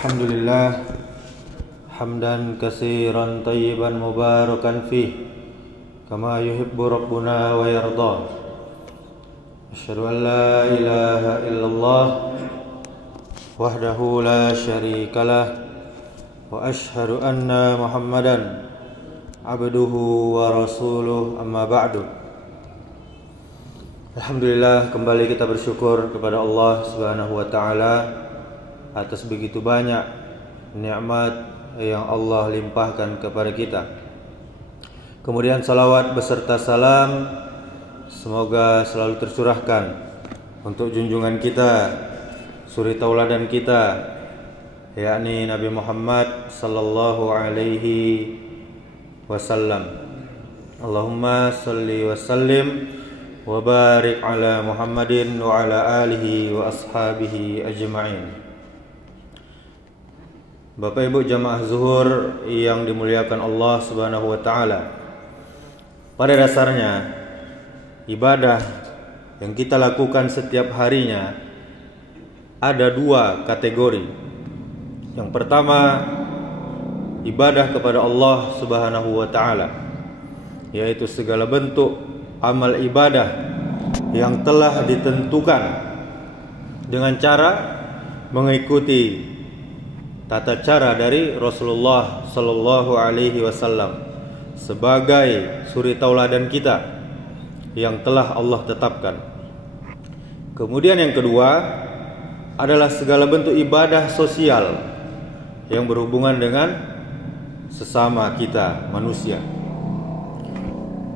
Alhamdulillah hamdan katsiran tayyiban mubarakan fih kama yuhibbu rabbuna wa yarda. Asyhadu an la ilaha illallah wahdahu la syarikalah wa asyhadu anna Muhammadan abduhu wa rasuluh, amma ba'du. Alhamdulillah, kembali kita bersyukur kepada Allah Subhanahu wa taala atas begitu banyak nikmat yang Allah limpahkan kepada kita. Kemudian salawat beserta salam semoga selalu tercurahkan untuk junjungan kita, suri tauladan kita, yakni Nabi Muhammad sallallahu alaihi wasallam. Allahumma salli wa sallim wa barik ala Muhammadin wa ala alihi wa ashabihi ajma'in. Bapak Ibu jamaah zuhur yang dimuliakan Allah Subhanahu wa taala. Pada dasarnya ibadah yang kita lakukan setiap harinya ada dua kategori. Yang pertama, ibadah kepada Allah Subhanahu wa taala, yaitu segala bentuk amal ibadah yang telah ditentukan dengan cara mengikuti tata cara dari Rasulullah sallallahu alaihi wasallam sebagai suri tauladan kita yang telah Allah tetapkan. Kemudian yang kedua adalah segala bentuk ibadah sosial yang berhubungan dengan sesama kita manusia.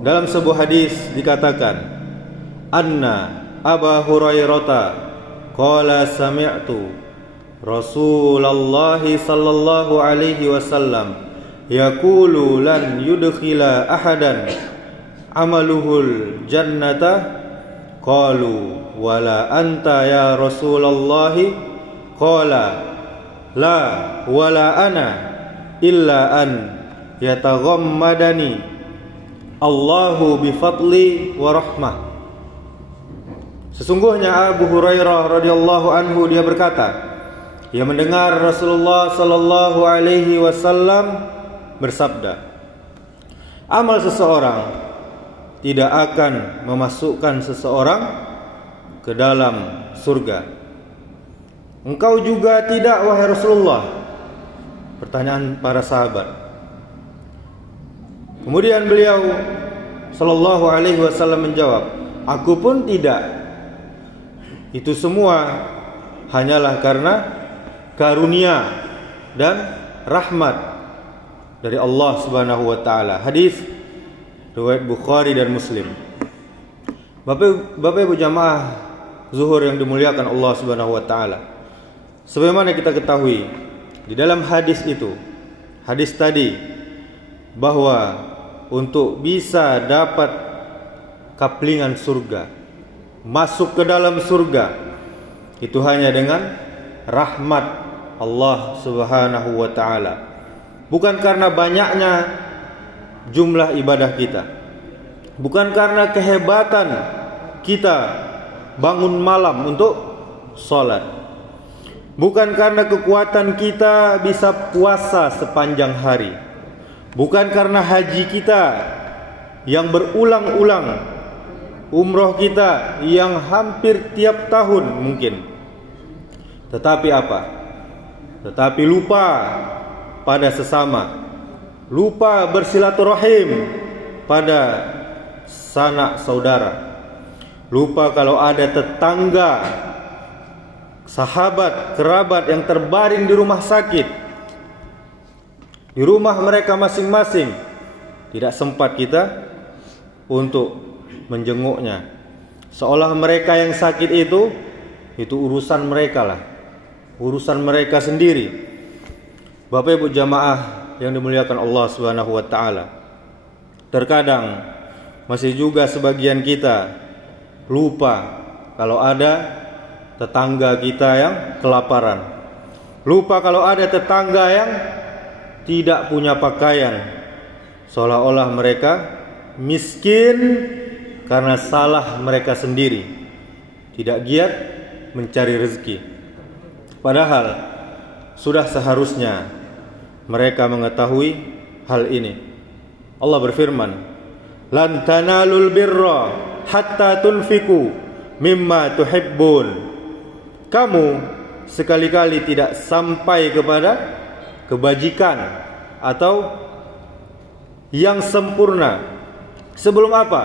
Dalam sebuah hadis dikatakan, anna Aba Hurairah qala sami'tu Rasulullah sallallahu alaihi wasallam yaqulu lan yudkhila ahadan amaluhul jannata qalu wala anta ya Rasulullah qala la wala ana illa an yataghammadani Allahu bifadli wa rahmah. Sesungguhnya Abu Hurairah radhiyallahu anhu dia berkata, ia mendengar Rasulullah sallallahu alaihi wasallam bersabda, amal seseorang tidak akan memasukkan seseorang ke dalam surga. Engkau juga tidak, wahai Rasulullah? Pertanyaan para sahabat. Kemudian beliau sallallahu alaihi wasallam menjawab, aku pun tidak. Itu semua hanyalah karena karunia dan rahmat dari Allah Subhanahu wa taala. Hadis riwayat Bukhari dan Muslim. Bapak Ibu jamaah zuhur yang dimuliakan Allah Subhanahu wa taala. Sebagaimana kita ketahui di dalam hadis itu, hadis tadi, bahwa untuk bisa dapat kaplingan surga, masuk ke dalam surga, itu hanya dengan rahmat Allah Subhanahu wa taala. Bukan karena banyaknya jumlah ibadah kita, bukan karena kehebatan kita bangun malam untuk sholat, bukan karena kekuatan kita bisa puasa sepanjang hari, bukan karena haji kita yang berulang-ulang, umroh kita yang hampir tiap tahun mungkin. Tetapi apa? Tetapi lupa pada sesama, lupa bersilaturahim pada sanak saudara, lupa kalau ada tetangga, sahabat, kerabat yang terbaring di rumah sakit, di rumah mereka masing-masing, tidak sempat kita untuk menjenguknya, seolah mereka yang sakit itu urusan mereka lah, urusan mereka sendiri. Bapak Ibu jamaah yang dimuliakan Allah Subhanahu wa taala, terkadang masih juga sebagian kita lupa kalau ada tetangga kita yang kelaparan, lupa kalau ada tetangga yang tidak punya pakaian, seolah-olah mereka miskin karena salah mereka sendiri, tidak giat mencari rezeki. Padahal sudah seharusnya mereka mengetahui hal ini. Allah berfirman, "Lan tanalul birra hatta tunfiku mimma tuhibbun." Kamu sekali-kali tidak sampai kepada kebajikan atau yang sempurna sebelum apa?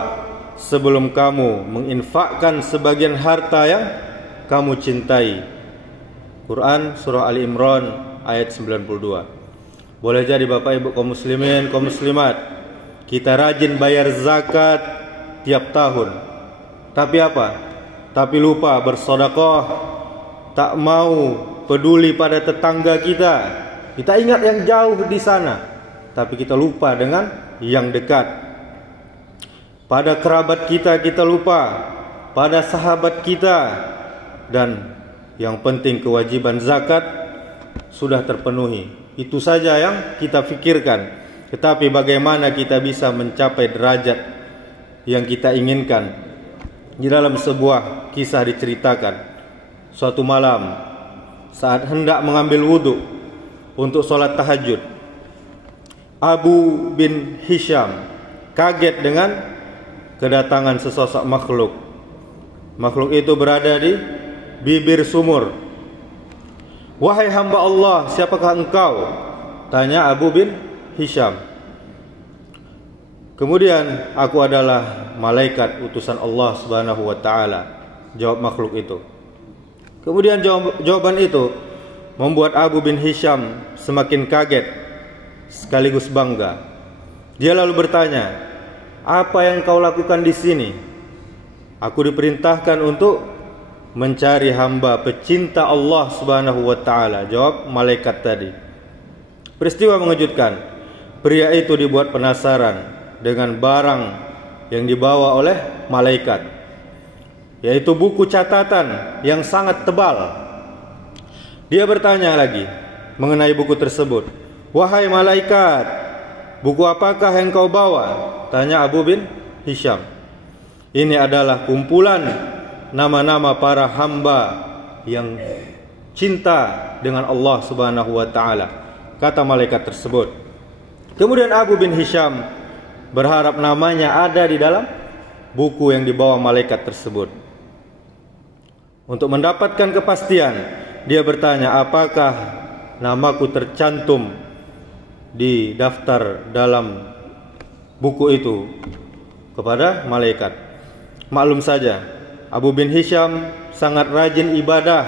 Sebelum kamu menginfakkan sebagian harta yang kamu cintai. Quran surah Ali Imran ayat 92. Boleh jadi Bapak Ibu kaum muslimin, kaum muslimat, kita rajin bayar zakat tiap tahun. Tapi apa? Tapi lupa bersedekah, tak mau peduli pada tetangga kita. Kita ingat yang jauh di sana, tapi kita lupa dengan yang dekat. Pada kerabat kita lupa, pada sahabat kita, dan yang penting kewajiban zakat sudah terpenuhi. Itu saja yang kita pikirkan. Tetapi bagaimana kita bisa mencapai derajat yang kita inginkan? Di dalam sebuah kisah diceritakan, suatu malam saat hendak mengambil wudhu untuk sholat tahajud, Abu bin Hisham kaget dengan kedatangan sesosok makhluk. Makhluk itu berada di bibir sumur. "Wahai hamba Allah, siapakah engkau?" tanya Abu bin Hisham. Kemudian, "Aku adalah malaikat utusan Allah Subhanahu wa taala," jawab makhluk itu. Kemudian jawaban itu membuat Abu bin Hisham semakin kaget sekaligus bangga. Dia lalu bertanya, "Apa yang kau lakukan di sini?" "Aku diperintahkan untuk mencari hamba pecinta Allah Subhanahu wa taala," jawab malaikat tadi. Peristiwa mengejutkan. Pria itu dibuat penasaran dengan barang yang dibawa oleh malaikat, yaitu buku catatan yang sangat tebal. Dia bertanya lagi mengenai buku tersebut. "Wahai malaikat, buku apakah yang kau bawa?" tanya Abu bin Hisham. "Ini adalah kumpulan nama-nama para hamba yang cinta dengan Allah Subhanahu wa taala," kata malaikat tersebut. Kemudian Abu bin Hisham berharap namanya ada di dalam buku yang dibawa malaikat tersebut. Untuk mendapatkan kepastian, dia bertanya, "Apakah namaku tercantum di daftar dalam buku itu?" kepada malaikat. Maklum saja, Abu bin Hisham sangat rajin ibadah,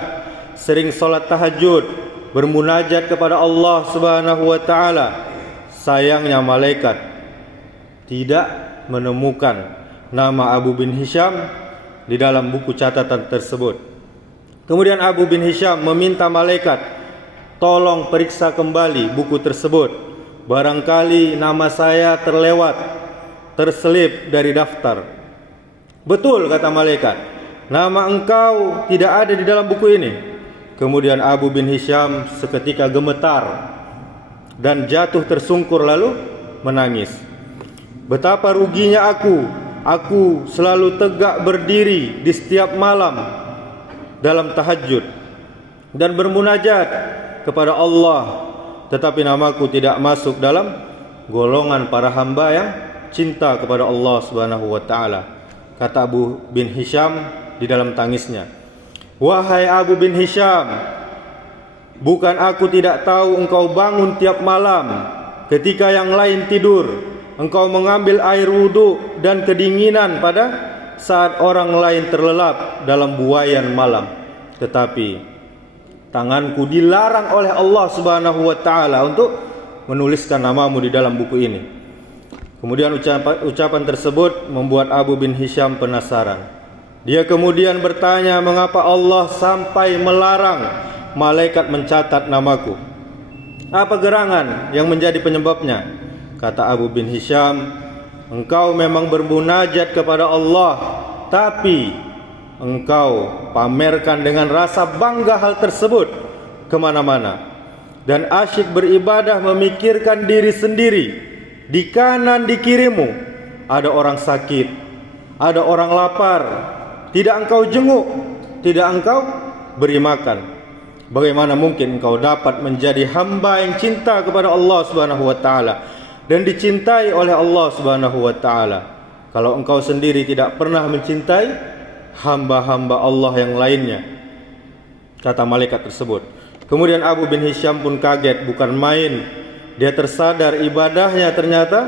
sering sholat tahajud, bermunajat kepada Allah Subhanahu wa taala. Sayangnya malaikat tidak menemukan nama Abu bin Hisham di dalam buku catatan tersebut. Kemudian Abu bin Hisham meminta malaikat, "Tolong periksa kembali buku tersebut. Barangkali nama saya terselip dari daftar." "Betul," kata malaikat, "nama engkau tidak ada di dalam buku ini." Kemudian Abu bin Hisham seketika gemetar dan jatuh tersungkur lalu menangis. "Betapa ruginya aku selalu tegak berdiri di setiap malam dalam tahajud dan bermunajat kepada Allah, tetapi namaku tidak masuk dalam golongan para hamba yang cinta kepada Allah Subhanahu wa taala," kata Abu bin Hisham di dalam tangisnya. "Wahai Abu bin Hisham, bukan aku tidak tahu engkau bangun tiap malam ketika yang lain tidur, engkau mengambil air wudhu dan kedinginan pada saat orang lain terlelap dalam buaian malam. Tetapi tanganku dilarang oleh Allah Subhanahu wa taala untuk menuliskan namamu di dalam buku ini." Kemudian ucapan tersebut membuat Abu bin Hisham penasaran. Dia kemudian bertanya, "Mengapa Allah sampai melarang malaikat mencatat namaku? Apa gerangan yang menjadi penyebabnya?" Kata Abu bin Hisham, "Engkau memang bermunajat kepada Allah, tapi engkau pamerkan dengan rasa bangga hal tersebut kemana-mana, dan asyik beribadah memikirkan diri sendiri. Di kanan di kirimu ada orang sakit, ada orang lapar, tidak engkau jenguk, tidak engkau beri makan. Bagaimana mungkin engkau dapat menjadi hamba yang cinta kepada Allah Subhanahu wa taala dan dicintai oleh Allah Subhanahu wa taala kalau engkau sendiri tidak pernah mencintai hamba-hamba Allah yang lainnya, kata malaikat tersebut. Kemudian Abu bin Hisham pun kaget, bukan main. Dia tersadar ibadahnya ternyata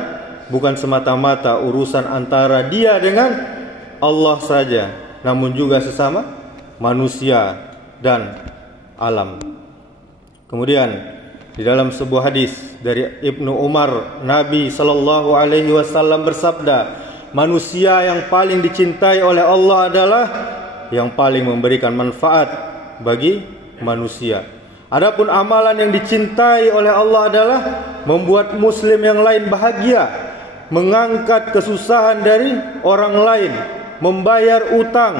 bukan semata-mata urusan antara dia dengan Allah saja, namun juga sesama manusia dan alam. Kemudian di dalam sebuah hadis dari Ibnu Umar, Nabi sallallahu alaihi wasallam bersabda, manusia yang paling dicintai oleh Allah adalah yang paling memberikan manfaat bagi manusia. Adapun amalan yang dicintai oleh Allah adalah membuat muslim yang lain bahagia, mengangkat kesusahan dari orang lain, membayar utang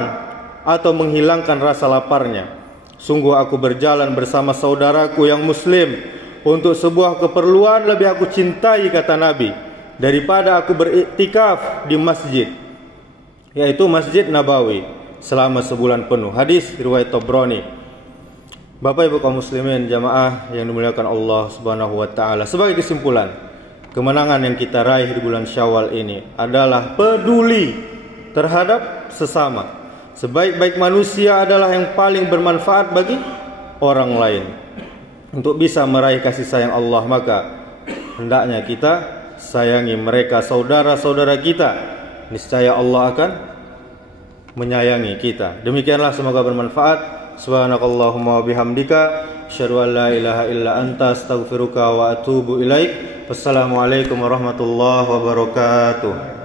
atau menghilangkan rasa laparnya. Sungguh aku berjalan bersama saudaraku yang muslim untuk sebuah keperluan lebih aku cintai, kata Nabi, daripada aku beriktikaf di masjid, yaitu Masjid Nabawi, selama sebulan penuh. Hadis riwayat Tabrani. Bapak Ibu kaum muslimin jamaah yang dimuliakan Allah Subhanahu wa taala, sebagai kesimpulan, kemenangan yang kita raih di bulan Syawal ini adalah peduli terhadap sesama. Sebaik-baik manusia adalah yang paling bermanfaat bagi orang lain. Untuk bisa meraih kasih sayang Allah, maka hendaknya kita sayangi mereka, saudara-saudara kita. Niscaya Allah akan menyayangi kita. Demikianlah, semoga bermanfaat. Subhanakallahumma wa bihamdika, asyhadu an la ilaha illa anta, astaghfiruka wa atubu ilaik. Wassalamualaikum warahmatullahi wabarakatuh.